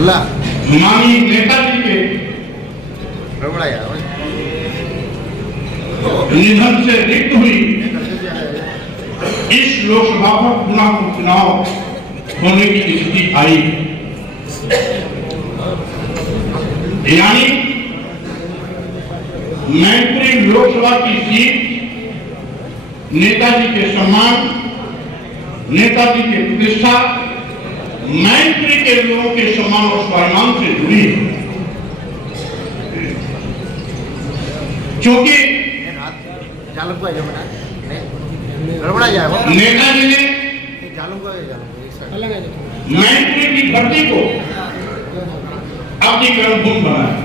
माननीय नेताजी के निधन से रिक्त हुई इस लोकसभा पर पुनः चुनाव होने की स्थिति आई, यानी मैनपुरी लोकसभा की सीट नेताजी के सम्मान, नेताजी की प्रतिष्ठा, मैनपुरी के लोगों के सम्मान और स्वाभिमान से जुड़ी है। क्योंकि नेताजी ने मैनपुरी की धरती को अपनी कर्मभूमि बनाया।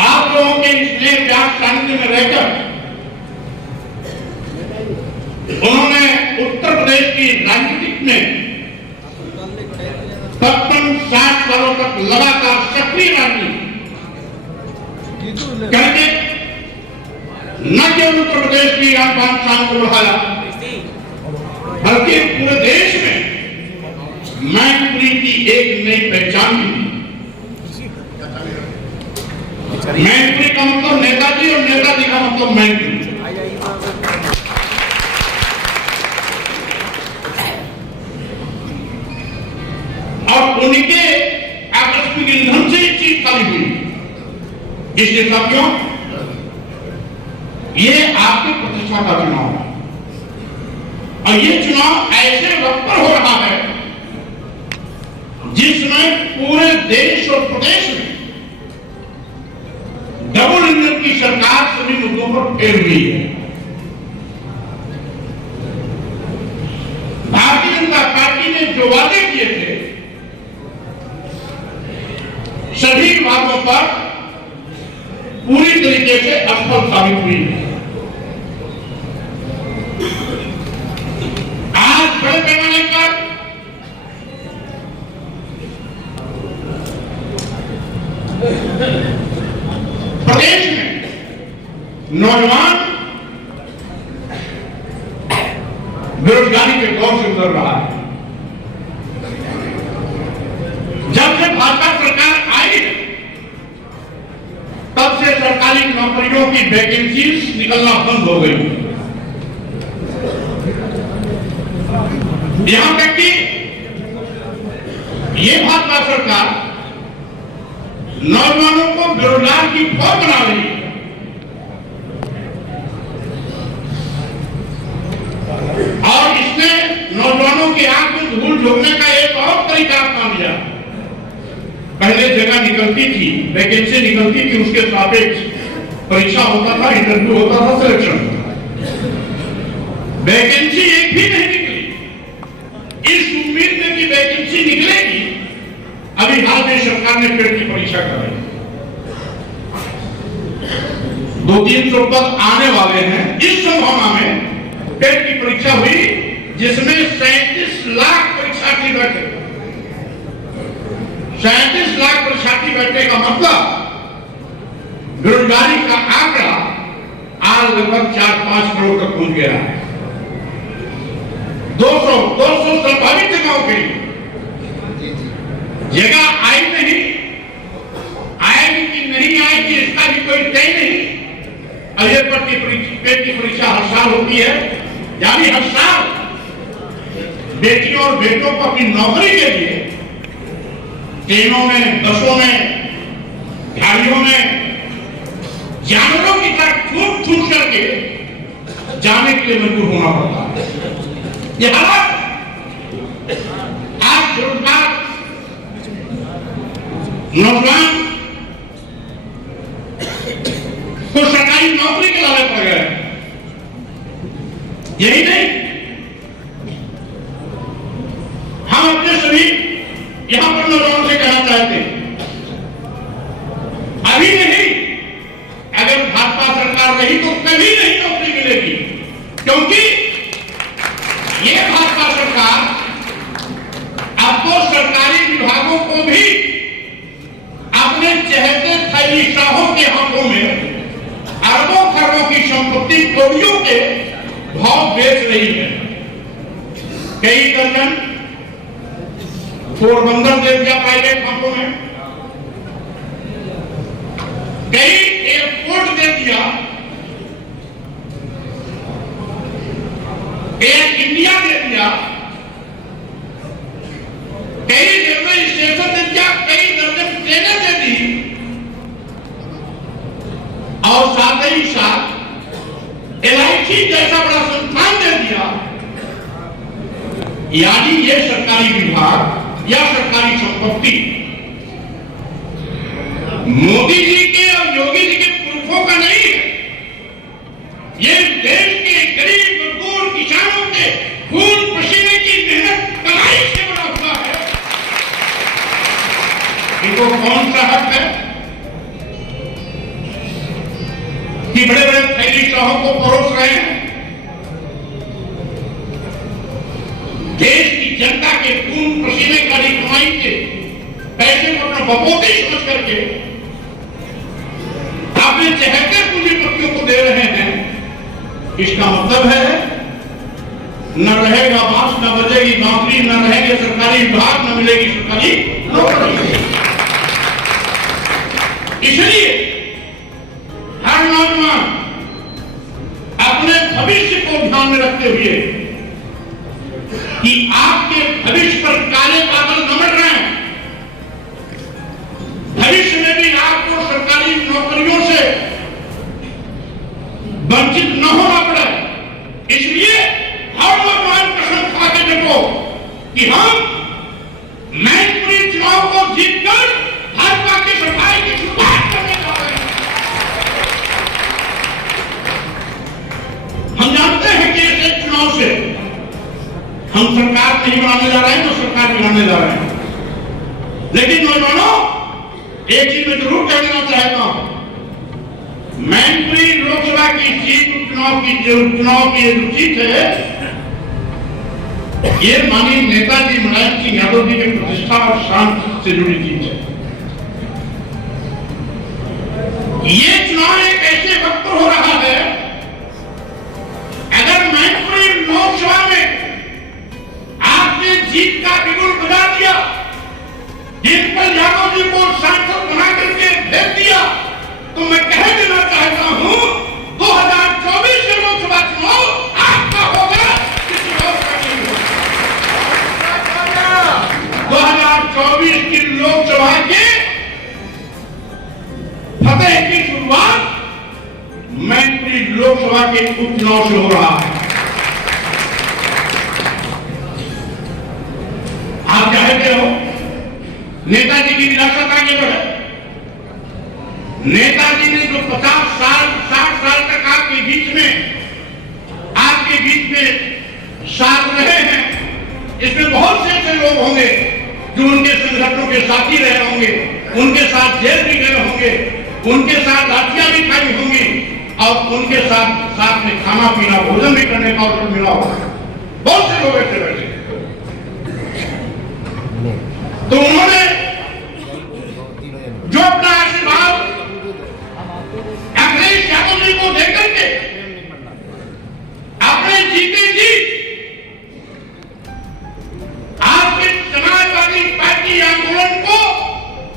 आप लोगों के स्नेह प्यार सानिध्य में रहकर उन्होंने उत्तर प्रदेश की राजनीतिक में 55-60 सालों तक लगातार सक्रिय राजनीति करके न केवल उत्तर प्रदेश की आन शान को बढ़ाया, बल्कि पूरे देश में मैनपुरी की एक नई पहचान भी दी। मैनपुरी का मतलब नेताजी और नेताजी का मतलब मैनपुरी। और उनके आकस्मिक निधन से ये चीज खाली हुई। इसलिए साथियों, ये आपकी प्रतिष्ठा का चुनाव है और ये चुनाव ऐसे वक्त पर हो रहा है जिसमें पूरे देश और प्रदेश में डबल इंजन की सरकार सभी मुद्दों पर फेर हुई है। भारतीय जनता पार्टी ने जो वादे किए थे सभी वादों पर पूरी तरीके से असफल साबित हुई है। आज बड़े पैमाने पर प्रदेश में नौजवान बेरोजगारी के दौर से गुजर रहा है। जब से भाजपा सरकार आई तब से सरकारी नौकरियों की वैकेंसीज निकलना बंद हो गई। यहां तक कि ये भाजपा सरकार नौजवानों को बेरोजगार की फौज बना रही है। और इसने नौजवानों की आंख में धूल झोंकने का एक और तरीका अपना लिया। पहले जगह निकलती थी, वैकेंसी निकलती थी, उसके सापेक्ष परीक्षा होता था, इंटरव्यू होता था, सिलेक्शन होता था। वैकेंसी एक भी नहीं निकली। इस उम्मीद में कि वैकेंसी निकलेगी, अभी हाल में सरकार ने पेट की परीक्षा कराई। 200-300 पद आने वाले हैं। इस संभावना में पेट की परीक्षा हुई जिसमें 37 लाख परीक्षार्थी बैठे। 37 लाख परीक्षार्थी बैठने का मतलब बेरोजगारी का आंकड़ा आज लगभग 4-5 करोड़ तक पहुंच गया है। 200 संभावित जगहों के लिए जगह आई नहीं, आएगी कि नहीं आएगी इसका भी कोई तय नहीं। और ये पेट की परीक्षा हर साल होती है, यानी हर साल बेटियों और बेटों को अपनी नौकरी के लिए ट्रेनों में, बसों में, गाड़ियों में जानवरों की तरह छूट करके जाने के लिए मजबूर होना पड़ता है। ये हालात आज बेरोजगार नौजवान को सरकारी नौकरी के लाले पड़ गए। यही नहीं, हम अपने सभी यहां पर नौजवानों से कहना चाहते हैं, अभी नहीं, अगर भाजपा सरकार रही तो कभी नहीं नौकरी मिलेगी। क्योंकि ये भाजपा सरकार अब तो सरकारी विभागों को भी अपने चहेते थैलीशाहों के हाथों में अरबों खरबों की संपत्ति कौड़ियों के भाव बेच रही है। कई दर्जन पोरबंदर दे दिया प्राइवेट कंपनी में, कई एयरपोर्ट दे दिया, एयर इंडिया दे दिया, कई रेलवे स्टेशन दे दिया, कई दर्जन ट्रेनें दे दी और साथ ही साथ LIC जैसा बड़ा संस्थान दे दिया। यानी ये सरकारी विभाग या सरकारी संपत्ति मोदी जी के और योगी जी के पुरखों का नहीं है, ये देश के गरीब मजदूर किसानों के खून पसीने की मेहनत कमाई से बना हुआ है। इनको कौन सा हक है कि बड़े बड़े फैली शाहों को परोस रहे हैं? देश की जनता के खून पसीने का कमाई के पैसे को अपना बपोती समझ करके अपने चहेते पूंजीपतियों को दे रहे हैं। इसका मतलब है न रहेगा बांस, न बजेगी बांसुरी, न रहेंगे सरकारी विभाग, न मिलेगी सरकारी नौकरी। इसलिए हर नौजवान अपने भविष्य को ध्यान में रखते हुए कि आपके भविष्य पर काले बादल न बढ़ रहे हैं, भविष्य में भी आपको सरकारी नौकरियों से वंचित न होना पड़े। इसलिए हर नौजवान कसम खा के देखो कि हम मैनपुरी चुनाव को जीतकर भाजपा की सफाई की शुरुआत करने जा रहे हैं। हम जानते हैं कि इस चुनाव से हम सरकार नहीं बनाने जा रहे हैं, तो सरकार बनाने जा रहे हैं। लेकिन नौजवानों, एक चीज मैं जरूर कह देना चाहता हूं, मैनपुरी लोकसभा की सीट चुनाव की जो सीट है, ये माननीय नेताजी मुलायम सिंह यादव जी की प्रतिष्ठा और शान से जुड़ी चीज है। ये चुनाव एक ऐसे वक्त हो रहा है, अगर मैनपुरी लोकसभा में आपने जीत का बिगुल बजा दिया, जिनपल यादव जी को सांसद बना करके भेज दिया, तो मैं कह देना चाहता हूं 2024 के लोकसभा चुनाव आपका होगा, किसी और का नहीं होगा। 2024 की लोकसभा के फतेह की शुरुआत मैनपुरी लोकसभा के उपचुनाव से हो रहा है। आप चाहते हो नेताजी की विरासत आगे बढ़े? नेताजी ने जो 50 साल 60 साल तक आपके बीच में साथ रहे हैं, इसमें बहुत से ऐसे लोग होंगे जो उनके संगठनों के साथी रहे होंगे, उनके साथ जेल भी गए होंगे, उनके साथ लाठियां भी खाई होंगी और उनके साथ में खाना पीना भोजन भी करने का अवसर मिला होगा। बहुत से लोग ऐसे बैठे, तो उन्होंने जो अपना आशीर्वाद अखिलेश यादव जी को देकर के अपने जीते जी आपके समाजवादी पार्टी आंदोलन को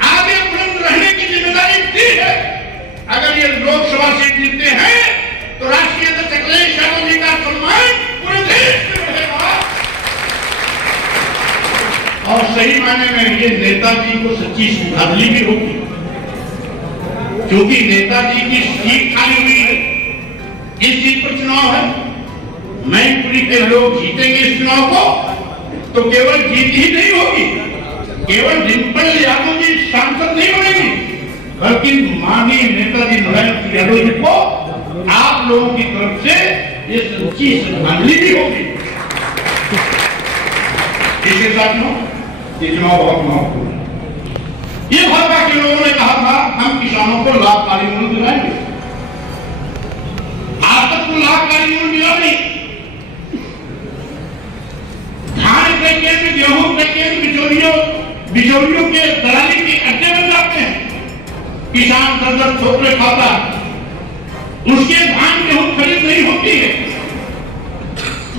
आगे बुलंद रहने की जिम्मेदारी दी है। अगर ये लोकसभा सीट जीतते हैं तो राष्ट्रीय अध्यक्ष अखिलेश यादव जी का सम्मान पूरे देश में रहेगा और सही मायने में ये नेताजी को सच्ची श्रद्धांजलि भी होगी, क्योंकि नेताजी की सीट खाली हुई है, इस सीट पर चुनाव है। मैनपुरी के लोग जीतेंगे इस चुनाव को, तो केवल जीत ही नहीं होगी, केवल डिंपल यादव जी सांसद नहीं बनेगी, बल्कि माननीय नेताजी मुलायम सिंह यादव जी को आप लोगों की तरफ से ये सच्ची श्रद्धांजलि भी होगी। इसके साथ ये चुनाव बहुत महत्वपूर्ण है। ये भाजपा के लोगों ने कहा था हम किसानों को लाभकारी मूल्य दिलाएंगे, आज तक तो लाभकारी मूल्य मिला नहीं। धान के केंद्र, गेहूं के केंद्र, बिचौलियों के दलाली के अड्डे बन जाते हैं। किसान 10-10 ठोकरे खाता, उसके धान गेहूं खरीद नहीं होती है,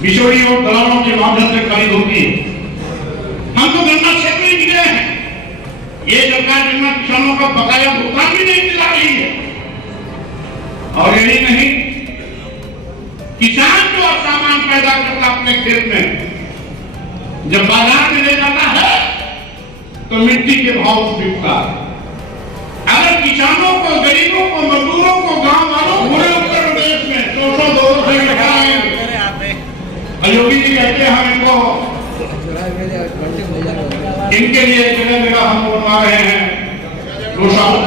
बिचौलियों और दलालों के माध्यम से खरीद होती है। हमको गन्ना क्षेत्र ये सरकार जितना किसानों का बकाया भुगतान भी नहीं दिला रही है। और यही नहीं, किसान जो सामान पैदा करता अपने खेत में, जब बाजार में ले जाता है तो मिट्टी के भाव से बिकता है। अगर किसानों को, गरीबों को, मजदूरों को, गांव वालों को पूरे उत्तर प्रदेश में 200-200 से लगाएंगे, योगी जी कहते हैं हम इनको, इनके लिए जगह जगह हम बनवा रहे हैं गौशाला।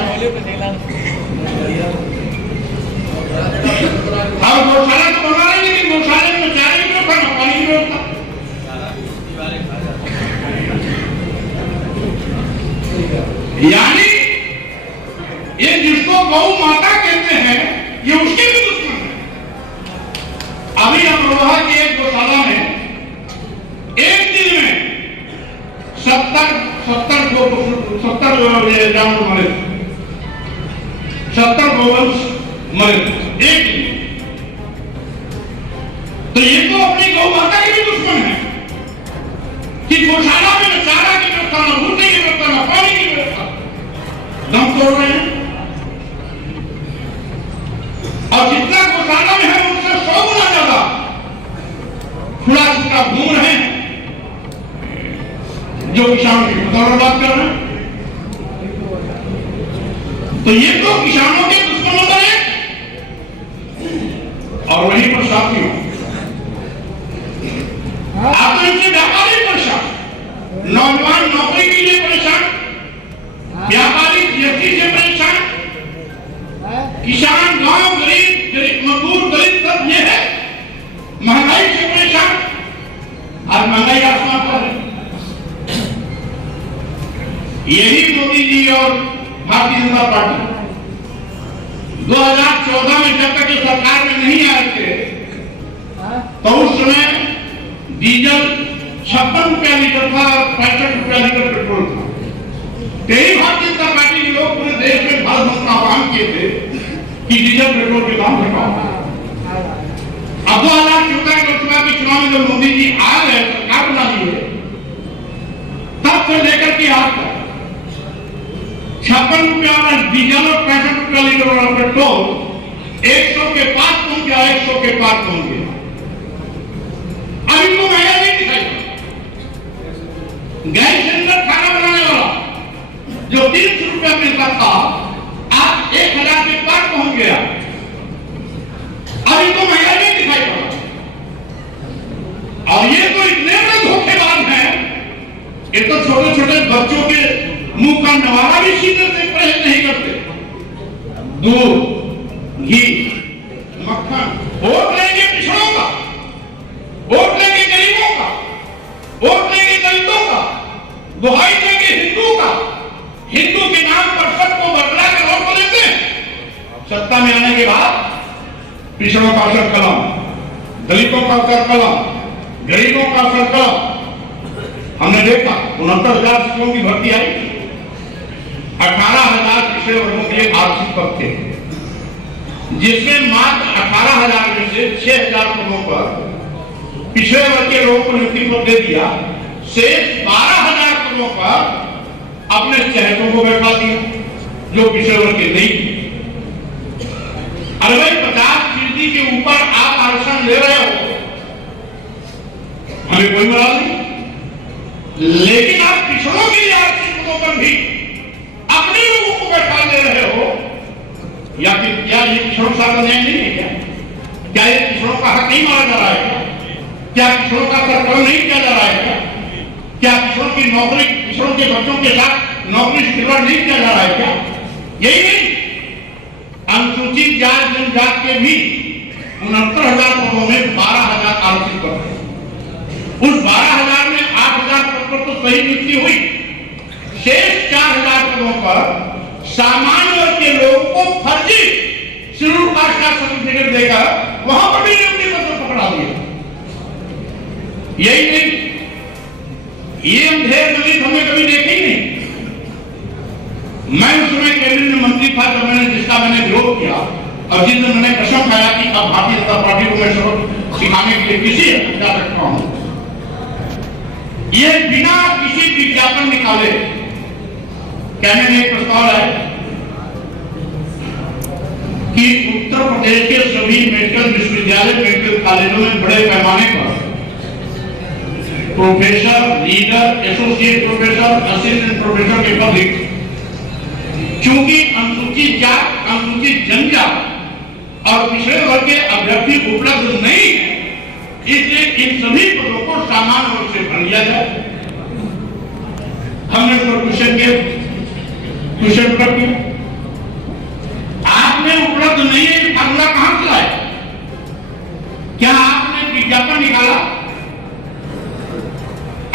और गौशाला तो बना रहे, लेकिन गौशाले में चारे की व्यवस्था, पानी की व्यवस्था। यानी ये जिसको गौ माता कहते हैं, ये उसके भी दुश्मन है। अभी अमरोहा की एक गौशाला में एक दिन में 70 जानवर मरे, 70 गौवंश मरे एक दिन। तो ये तो अपनी गौ माता के भी दुश्मन है कि गौशाला में न चारा की व्यवस्था, न भूसे की व्यवस्था, न पानी की व्यवस्था, दम तोड़ रहे हैं। और जितना गौशाला में है उससे 100 गुना ज्यादा खुला छुट्टा घूम रहे हैं जो किसान की बात कर रहे हैं। तो ये तो किसानों के दुश्मनों का है। और वहीं पर साथियों, आप तो इनसे व्यापारी परेशान, नौजवान नौकरी के लिए परेशान, व्यापारी जीएसटी से परेशान, किसान, गांव, गरीब मजदूर, दलित सब ये है महंगाई से परेशान। आज महंगाई आसमान पर है। यही मोदी जी और भारतीय जनता पार्टी 2014 में जब तक सरकार में नहीं आए थे तो उस समय डीजल 56 रुपया लीटर था और 65 रुपया लीटर पेट्रोल था। यही भारतीय जनता पार्टी के लोग पूरे देश में भारत बंद का आह्वान किए थे कि डीजल पेट्रोल के दाम घटाओ। अब 2014 के लोकसभा के चुनाव में जब मोदी जी आ गए, सरकार बना ली है, तब से लेकर के आज तक 56 रुपया वाला डीजल और 65 रुपया लीटर वाला पेट्रोल 100 के पास पहुंच गया, 100 के पास पहुंच गया। अभी तो महंगा नहीं दिखाई। गैस सिलेंडर खाना बनाने वाला जो 300 रुपया मिलता था, आज 1000 के पास पहुंच गया। अभी तो महंगा नहीं दिखाई पड़ा। और ये तो इतने बड़े धोखेबाज हैं, ये तो छोटे छोटे बच्चों के मुंह का नवारा भी सीधे से परहेज नहीं करते। दूध, घी, मक्खन, वोट लेंगे पिछड़ों का, वोट लेंगे गरीबों का, वोट लेंगे दलितों का, दुहाई देंगे हिंदू का। हिंदू के नाम पर सबको बदला कर वोट देते हैं। सत्ता में आने के बाद पिछड़ों का सर कलम, दलितों का सर कलम, गरीबों का सर कलम। हमने देखा 69,000 शिक्षकों की भर्ती आई, 18,000 पिछड़े वर्गों के लिए आरक्षित पद थे, जिसमें मात्र 18,000 में से 6,000 पदों पर पिछड़े वर्ग के लोगों को नियुक्ति पद दे दिया। शेष 12,000 पदों पर अपने चहेतों को बैठा दिया जो पिछड़े वर्ग के नहीं। अरे भाई 50% के ऊपर आप आरक्षण ले रहे हो, हमें कोई मराल नहीं, लेकिन आप पिछड़ों के आरक्षित पदों पर भी अपने लोगों को बैठा दे रहे हो। या कि क्या ये पिछड़ों का न्याय नहीं है? क्या ये पिछड़ों का हक नहीं मारा जा रहा है? क्या पिछड़ों का कर्तव्य नहीं किया जा रहा है? क्या पिछड़ों की नौकरी, पिछड़ों के बच्चों के साथ नौकरी से खिलवाड़ नहीं किया जा रहा है? क्या यही नहीं, अनुसूचित जाति जनजाति के भी 69,000 पदों में 12,000 आरक्षित पद है। उस 12,000 में 8,000 पद पर तो सही नियुक्ति हुई, शेष 4,000 पदों पर सामान्य वर्ग के लोगों को फर्जी शेड्यूल कास्ट का सर्टिफिकेट देकर वहां पर भी नियुक्ति पत्र पकड़ा दिया। यही नहीं, ये अंधेर दलित हमने कभी देखे ही नहीं। मैं उस समय कैबिनेट मंत्री था जब मैंने जिसका मैंने विरोध किया और जिन दिन मैंने कसम खाया कि अब भारतीय जनता पार्टी को मैं सबक सिखाने के लिए किसी हद तक जा सकता हूं, ये बिना किसी विज्ञापन निकाले कैबिनेट में एक प्रस्ताव लाए कि उत्तर प्रदेश के सभी मेडिकल विश्वविद्यालय, मेडिकल कॉलेजों में बड़े पैमाने पर professor, leader, associate professor, assistant professor के पद रिक्त। चूंकि अनुसूचित जात, अनुसूचित जनजात और पिछड़े वर्ग के अभ्यर्थी उपलब्ध नहीं है, इसलिए इन सभी पदों को सामान्य रूप से भर लिया जाए। हमने उसको क्वेश्चन उत्तर किया, आपने उपलब्ध नहीं है, फार्मूला कहां से लाए? क्या आपने विज्ञापन निकाला?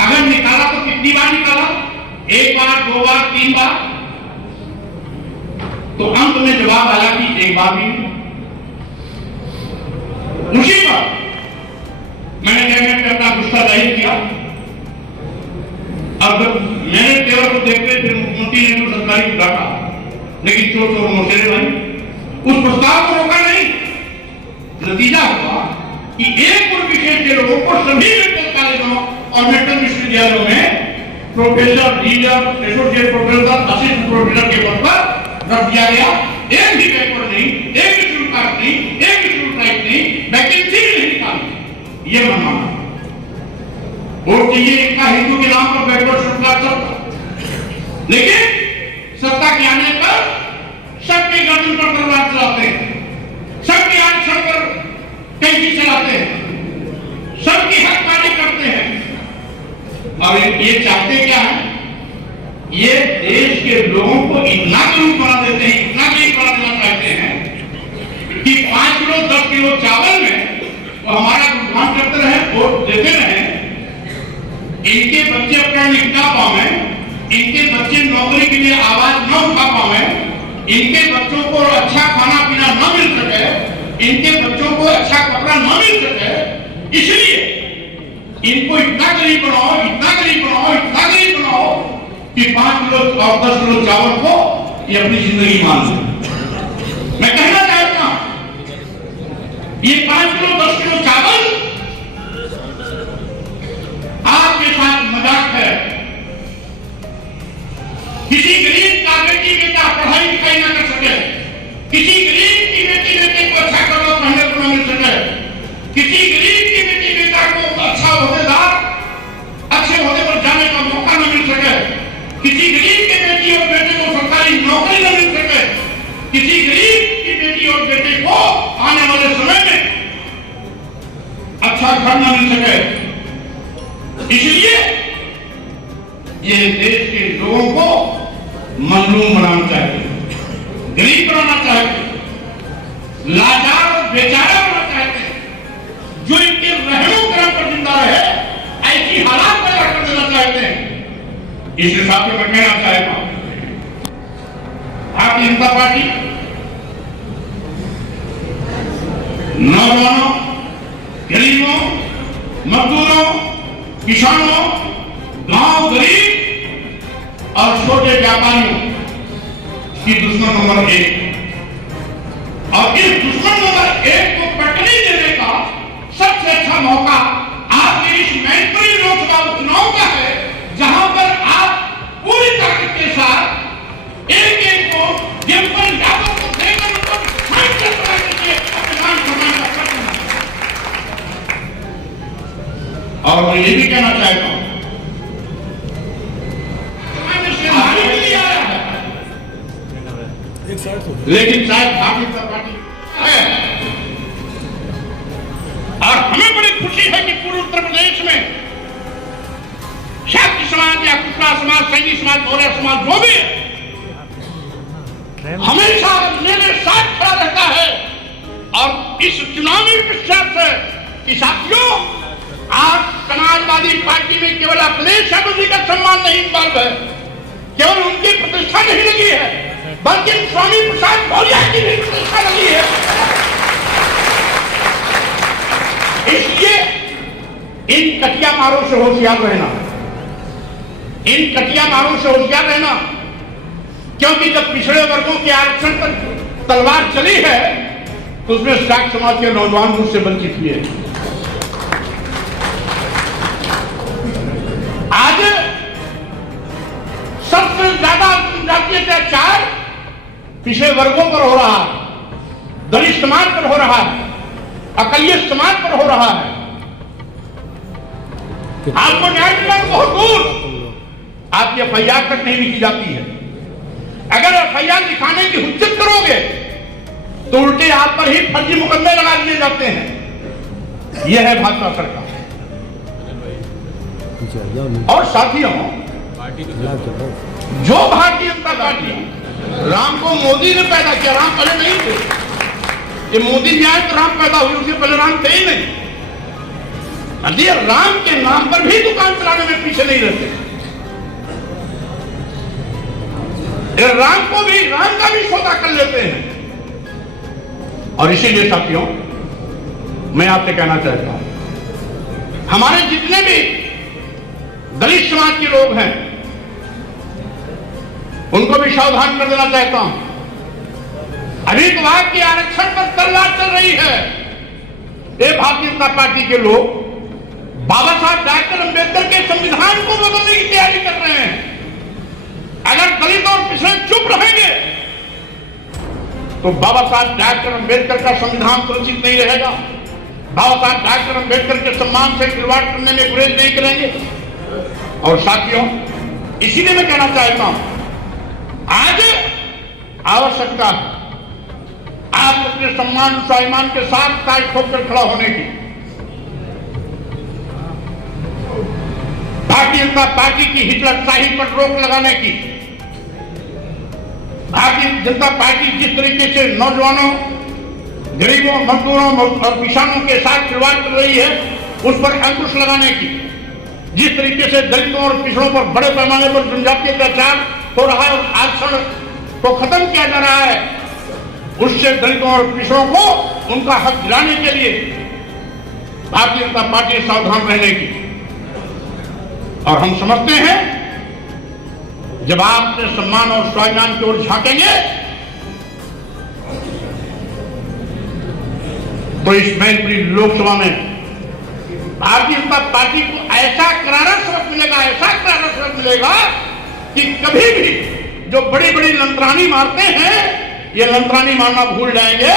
अगर निकाला तो कितनी बार निकाला? एक बार, दो बार, तीन बार? तो अंत में जवाब आया कि एक बार भी नहीं। उसी पर मैंने कैबिनेट में अपना गुस्सा जाहिर किया। अब मैंने तेवर को देखते फिर मुख्यमंत्री ने तो सरकारी डाटा, लेकिन चोर चोर मोसेरे भाई उस प्रस्ताव को रोका नहीं। नतीजा हुआ कि एक और विशेष के लोगों को सभी मेडिकल कॉलेजों और मेडिकल विश्वविद्यालयों में professor, leader, associate professor, assistant professor के पद पर रख दिया गया। एक भी पेपर नहीं, एक भी शुल्क नहीं, एक भी शुल्क नहीं, वैकेंसी भी नहीं निकाली। ये मन माना वोट चाहिए इनका हिंदू के नाम पर बैकवर्ड श्रृंखला सब, लेकिन सत्ता के आने पर सबके गर्दन पर तलवार चलाते हैं, सबके आंचल पर कैंची चलाते हैं, सबकी हकमानी करते हैं। और ये चाहते क्या है? ये देश के लोगों को इतना गरीब बना देते हैं, इतना गरीब बना देना चाहते हैं कि 5 किलो 10 किलो चावल में वो हमारा गुणगान करते रहे, वोट देते रहे, इनके बच्चे अपना निपटा पावे, इनके बच्चे नौकरी के लिए आवाज न उठा पावे, इनके बच्चों को अच्छा खाना पीना न मिल सके, इनके बच्चों को अच्छा कपड़ा न मिल सके, इसलिए इनको इतना गरीब बनाओ, इतना गरीब बनाओ, इतना गरीब बनाओ कि 5 किलो और 10 किलो चावल को ये अपनी जिंदगी मान ले। मैं कहना चाहता हूं ये 5 किलो 10 किलो चावल आपके साथ मजाक है। किसी गरीब का बेटी बेटा पढ़ाई लिखाई ना कर सके, किसी गरीब की बेटी बेटे को अच्छा कपड़ा पहनने को न मिल सके, किसी गरीब की बेटी बेटा को अच्छा ओहदेदार, अच्छे ओहदे पर जाने का मौका न मिल सके, किसी गरीब के बेटी और बेटे को सरकारी नौकरी न मिल सके, किसी गरीब की बेटी और बेटे को आने वाले समय में अच्छा घर न मिल सके, इसलिए ये देश के लोगों को मजलूम बनाना चाहते, गरीब बनाना चाहते, लाचार और बेचारा बनाना चाहते, जो इनके रहमो करम पर जिंदा रहे ऐसी हालात पैदा कर देना चाहते हैं। इस हिसाब से मैं कहना चाहता हूं भारतीय जनता पार्टी नौजवानों, गरीबों, मजदूरों, किसानों, गांव गरीब और छोटे व्यापारियों की दुश्मन नंबर 1, और इस दुश्मन नंबर 1 को पटरी देने का सबसे अच्छा मौका आपके इस मैनपुरी लोकसभा उपचुनाव का है, जहां पर आप पूरी ताकत के साथ एक को डिम्पल यादव को देकर उनको फाइट कराने के अभियान चलाने का प्रयत्न। और मैं ये भी कहना चाहता हूं लेकिन शायद भारतीय जनता पार्टी है, और हमें बड़ी खुशी है कि पूरे उत्तर प्रदेश में क्षत्रिय समाज या कुशवाहा समाज, सैनी समाज, मौर्य समाज जो भी है हमेशा मेरे साथ खड़ा रहता है। और इस चुनावी विश्वास से कि साथियों आज समाजवादी पार्टी में केवल अखिलेश यादव जी का सम्मान नहीं इन्वॉल्व है, केवल उनकी प्रतिष्ठा नहीं लगी है, बल्कि स्वामी प्रसाद मौर्य की भी प्रतिष्ठा लगी है। इसलिए इन कटिया मारों से होशियार रहना, इन कटिया मारों से होशियार रहना, क्योंकि जब पिछड़े वर्गों के आरक्षण पर तलवार चली है तो उसमें शाक्त समाज के नौजवान मुझसे वंचित हुए। आज सबसे ज्यादा जनजातीय अत्याचार पिछड़े वर्गों पर हो रहा है, दलित समाज पर हो रहा है, अकलियत समाज पर हो रहा है। आपको न्याय मिलना बहुत दूर, आपकी एफआईआर तक नहीं लिखी जाती है। अगर एफआईआर लिखाने की हुज्जत करोगे तो उल्टे आप पर ही फर्जी मुकदमे लगा दिए जाते हैं। यह है भाजपा सरकार। और साथियों, जो भारतीय जनता पार्टी, राम को मोदी ने पैदा किया, राम पहले नहीं थे। ये मोदी जी आए तो राम पैदा हुए, उसके पहले राम थे ही नहीं। अरे राम के नाम पर भी दुकान चलाने में पीछे नहीं रहते। राम को भी, राम का भी सौदा कर लेते हैं। और इसीलिए साथियों, मैं आपसे कहना चाहता हूं, हमारे जितने भी दलित समाज के लोग हैं उनको भी सावधान कर देना चाहता हूं। अभितवाद के आरक्षण पर तलवार चल रही है। ये भारतीय जनता पार्टी के लोग बाबा साहब डॉक्टर अंबेडकर के संविधान को बदलने की तैयारी कर रहे हैं। अगर दलित और पिछड़े चुप रहेंगे तो बाबा साहब डॉक्टर अंबेडकर का संविधान सुरक्षित नहीं रहेगा। बाबा साहब डॉक्टर अंबेडकर के सम्मान से खिलवाड़ करने में गुरेज नहीं करेंगे। और साथियों, इसीलिए मैं कहना चाहता हूं, आज आवश्यकता है आप अपने सम्मान स्वाभिमान के साथ ताज ठोककर खड़ा होने की। भारतीय जनता पार्टी की हिटलरशाही पर रोक लगाने की। भारतीय जनता पार्टी जिस तरीके से नौजवानों, गरीबों, मजदूरों और किसानों के साथ खिलवाड़ कर रही है, उस पर अंकुश लगाने की। जिस तरीके से दलितों और पिछड़ों पर बड़े पैमाने पर जनजातीय अत्याचार हो रहा है और आरक्षण को खत्म किया जा रहा है, उससे दलितों और पिछड़ों को उनका हक दिलाने के लिए भारतीय जनता पार्टी सावधान रहने की। और हम समझते हैं, जब आप अपने सम्मान और स्वाभिमान की ओर झांकेंगे तो इस मैनपुरी लोकसभा में भारतीय जनता पार्टी को ऐसा करारा सबक मिलेगा, ऐसा करारा सबक मिलेगा कि कभी भी जो बड़ी बड़ी लंतरानी मारते हैं, ये लंतरानी मारना भूल जाएंगे।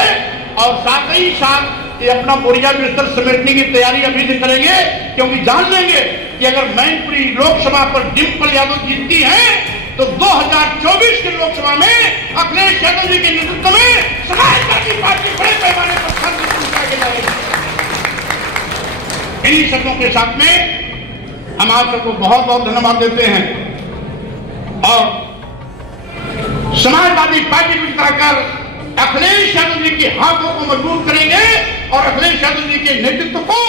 और साथ ही साथ ये अपना बोरिया बिस्तर समेटने की तैयारी अभी से करेंगे, क्योंकि जान लेंगे कि अगर मैनपुरी लोकसभा पर डिम्पल यादव जीतती है तो 2024 की लोकसभा में अखिलेश यादव जी के नेतृत्व में समाजवादी पार्टी बड़े पैमाने पर संसद जाएगी। इन्हीं शब्दों के साथ में हम आप सबको बहुत बहुत धन्यवाद देते हैं और समाजवादी पार्टी को जिताकर अखिलेश यादव जी के हाथों को मजबूत करेंगे और अखिलेश यादव जी के नेतृत्व को